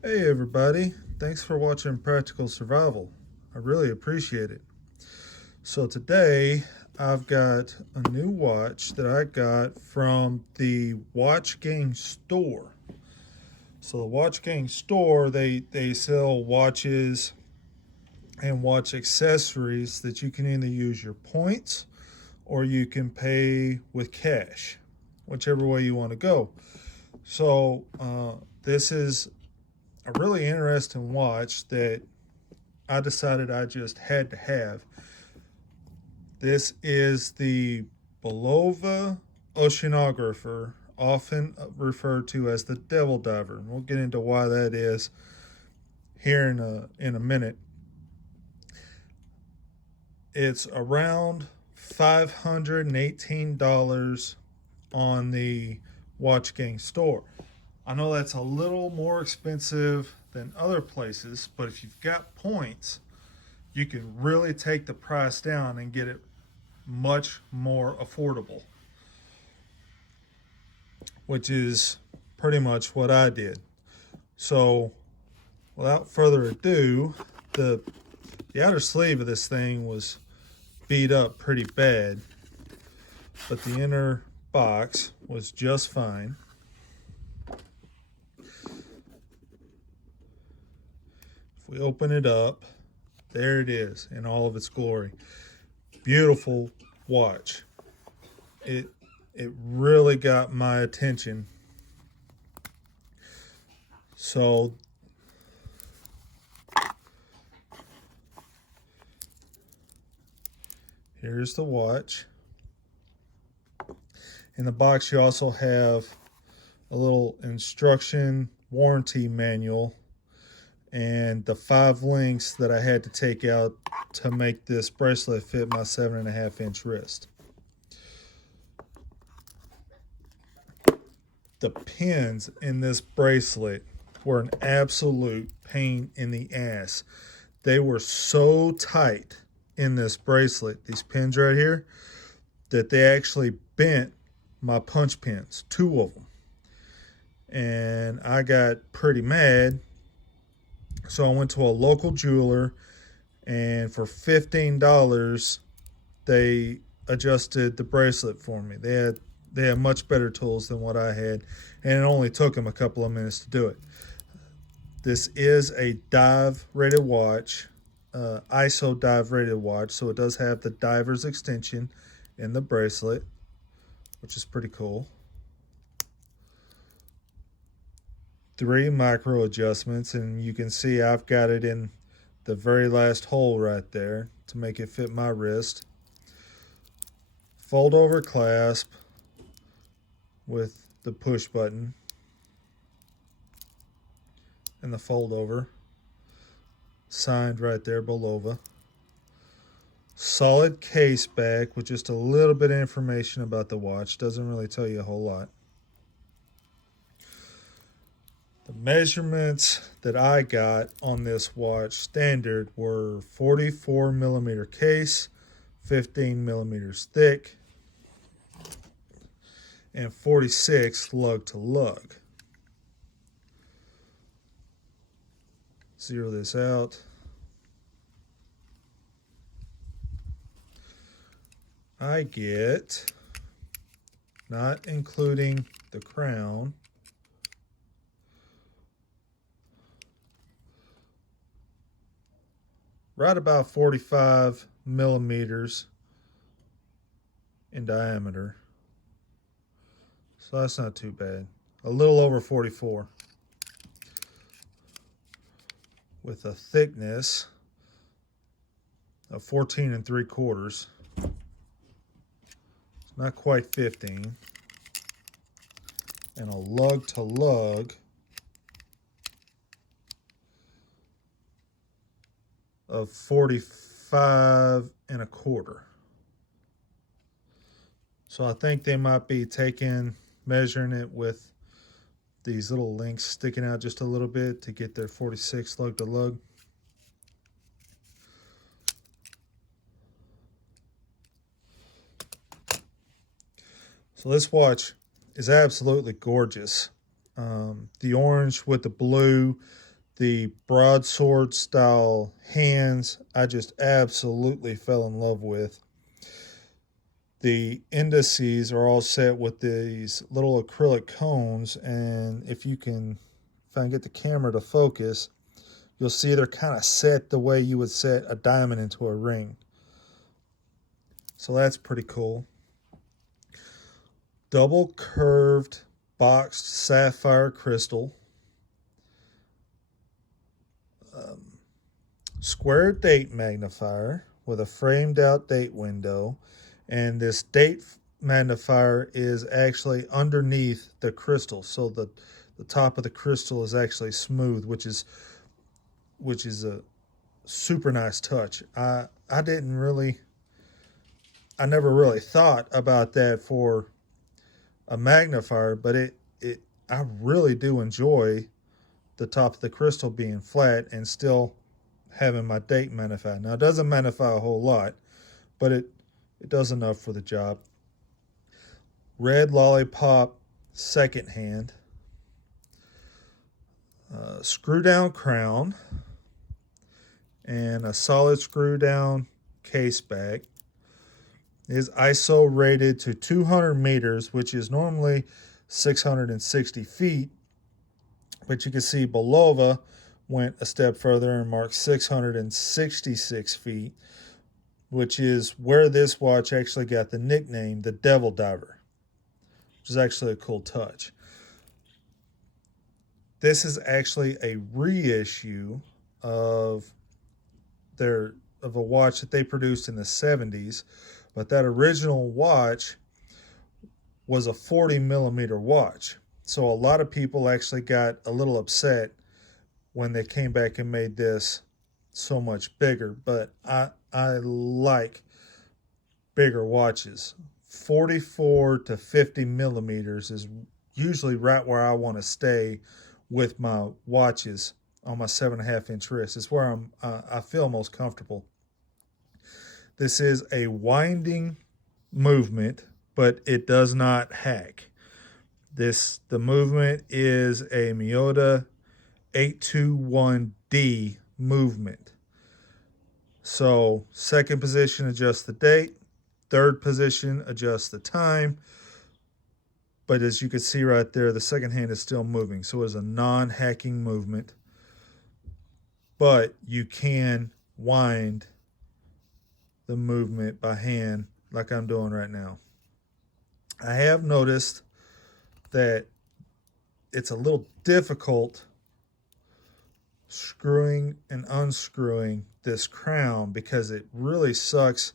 Hey everybody, thanks for watching Practical Survival. I really appreciate it. So today I've got a new watch that I got from the WatchGang store. So the WatchGang store, they sell watches and watch accessories that you can either use your points or you can pay with cash, whichever way you want to go. So this is a really interesting watch that I decided I just had to have. This is the Bulova Oceanographer, often referred to as the Devil Diver. And we'll get into why that is here in a minute. It's around $518 on the WatchGang store. I know that's a little more expensive than other places, but if you've got points, you can really take the price down and get it much more affordable, which is pretty much what I did. So, without further ado, the the outer sleeve of this thing was beat up pretty bad, but the inner box was just fine. If we open it up, there it is in all of its glory. Beautiful watch. It it really got my attention. So here's the watch. In the box you also have a little instruction warranty manual and the 5 links that I had to take out to make this bracelet fit my 7.5-inch wrist. The pins in this bracelet were an absolute pain in the ass. They were so tight in this bracelet, these pins right here, that they actually bent my punch pins, 2 of them. And I got pretty mad. So I went to a local jeweler, and for $15, they adjusted the bracelet for me. They had much better tools than what I had, and it only took them a couple of minutes to do it. This is a dive rated watch, ISO dive rated watch, so it does have the diver's extension in the bracelet, which is pretty cool. 3 micro adjustments, and you can see I've got it in the very last hole right there to make it fit my wrist. Fold over clasp with the push button and the fold over. Signed right there, Bulova. Solid case back with just a little bit of information about the watch. Doesn't really tell you a whole lot. The measurements that I got on this watch standard were 44 millimeter case, 15 millimeters thick, and 46 lug to lug. Zero this out. I get, not including the crown, right about 45 millimeters in diameter. So that's not too bad. A little over 44. With a thickness of 14 3/4. It's not quite 15. And a lug to lug of 45 1/4. So I think they might be measuring it with these little links sticking out just a little bit to get their 46 lug to lug. So this watch is absolutely gorgeous. The orange with the blue, The broadsword style hands, I just absolutely fell in love with. The indices are all set with these little acrylic cones, and if I can get the camera to focus, you'll see they're kind of set the way you would set a diamond into a ring. So that's pretty cool. Double curved boxed sapphire crystal. Square date magnifier with a framed out date window, and this date magnifier is actually underneath the crystal, so the top of the crystal is actually smooth, which is a super nice touch. I never really thought about that for a magnifier, but I really do enjoy the top of the crystal being flat and still having my date magnify. Now, it doesn't magnify a whole lot, but it does enough for the job. Red lollipop second hand. Screw down crown. And a solid screw down case back. It is ISO rated to 200 meters, which is normally 660 feet. But you can see Bulova went a step further and marked 666 feet, which is where this watch actually got the nickname, the Devil Diver, which is actually a cool touch. This is actually a reissue of a watch that they produced in the 70s, but that original watch was a 40 millimeter watch. So a lot of people actually got a little upset when they came back and made this so much bigger, but I like bigger watches. 44 to 50 millimeters is usually right where I want to stay with my watches on my 7.5 inch wrist. It's where I feel most comfortable. This is a winding movement, but it does not hack. The movement is a Miyota 821D movement. So second position, adjust the date. Third position, adjust the time. But as you can see right there, the second hand is still moving. So it's a non-hacking movement. But you can wind the movement by hand like I'm doing right now. I have noticed that it's a little difficult screwing and unscrewing this crown because it really is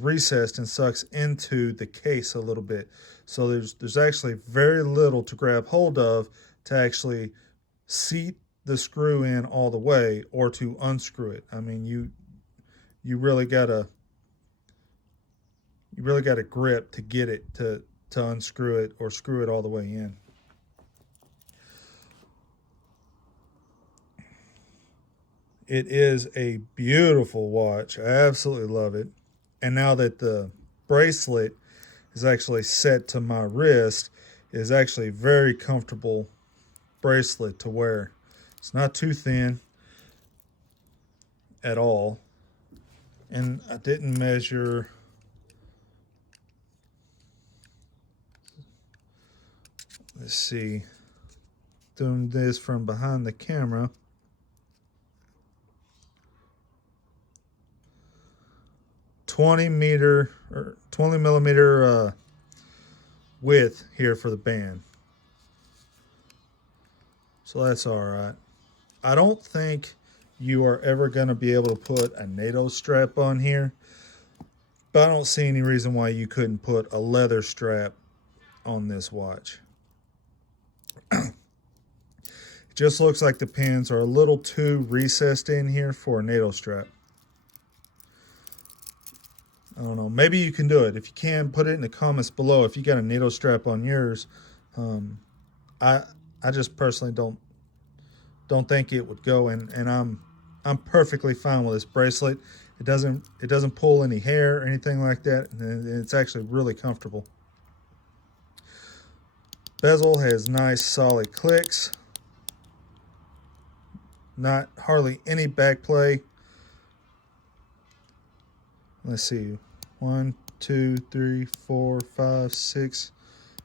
recessed and sucks into the case a little bit. So there's actually very little to grab hold of to actually seat the screw in all the way or to unscrew it. I mean, you really gotta grip to get it to unscrew it or screw it all the way in. It is a beautiful watch. I absolutely love it. And now that the bracelet is actually set to my wrist, it is actually a very comfortable bracelet to wear. It's not too thin at all. And I didn't measure. Let's see. Doing this from behind the camera. 20 millimeter width here for the band. So that's all right. I don't think you are ever going to be able to put a NATO strap on here, but I don't see any reason why you couldn't put a leather strap on this watch. It just looks like the pins are a little too recessed in here for a NATO strap. I don't know. Maybe you can do it. If you can, put it in the comments below. If you got a NATO strap on yours, I just personally don't think it would go. And I'm perfectly fine with this bracelet. It doesn't pull any hair or anything like that, and it's actually really comfortable. Bezel has nice solid clicks. not hardly any back play. Let's see, 1, 2, 3, 4, 5, 6,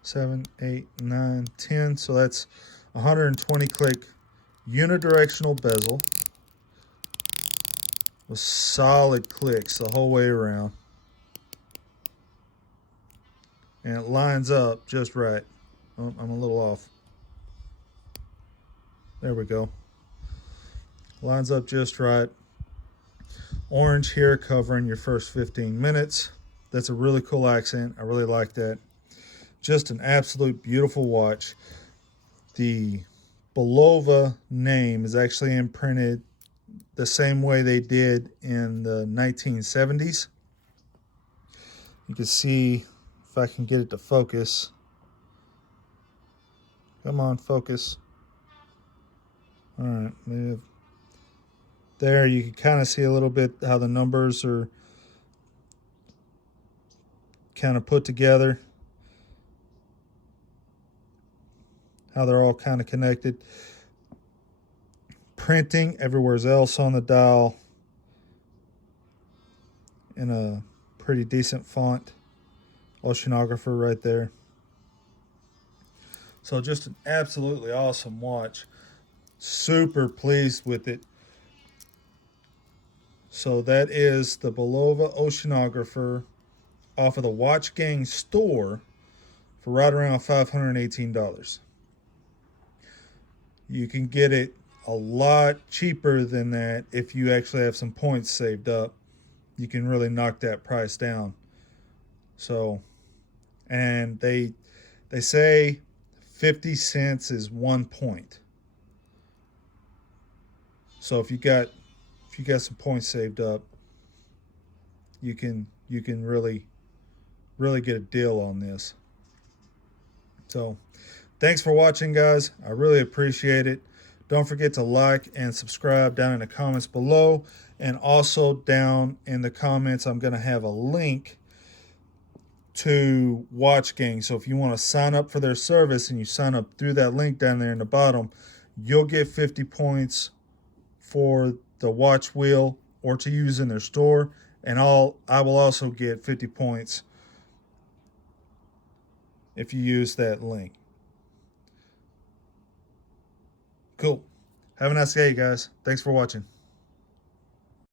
7, 8, 9, 10. So that's 120 click unidirectional bezel with solid clicks the whole way around. And it lines up just right. Oh, I'm a little off. There we go. Lines up just right. Orange here covering your first 15 minutes. That's a really cool accent. I really like that. Just an absolute beautiful watch. The Bulova name is actually imprinted the same way they did in the 1970s. You can see, if I can get it to focus. Come on, focus. All right, maybe there you can kind of see a little bit how the numbers are kind of put together, how they're all kind of connected. Printing everywhere else on the dial in a pretty decent font. Oceanographer right there. So just an absolutely awesome watch. Super pleased with it. So that is the Bulova Oceanographer off of the WatchGang store for right around $518. You can get it a lot cheaper than that if you actually have some points saved up. You can really knock that price down. So, and they say 50 cents is 1 point. So if you got some points saved up, you can really get a deal on this. So thanks for watching, guys. I really appreciate it. Don't forget to like and subscribe down in the comments below, and also down in the comments I'm going to have a link to WatchGang. So if you want to sign up for their service and you sign up through that link down there in the bottom, you'll get 50 points for the watch wheel or to use in their store, and I will also get 50 points if you use that link. Cool. Have a nice day, guys. Thanks for watching.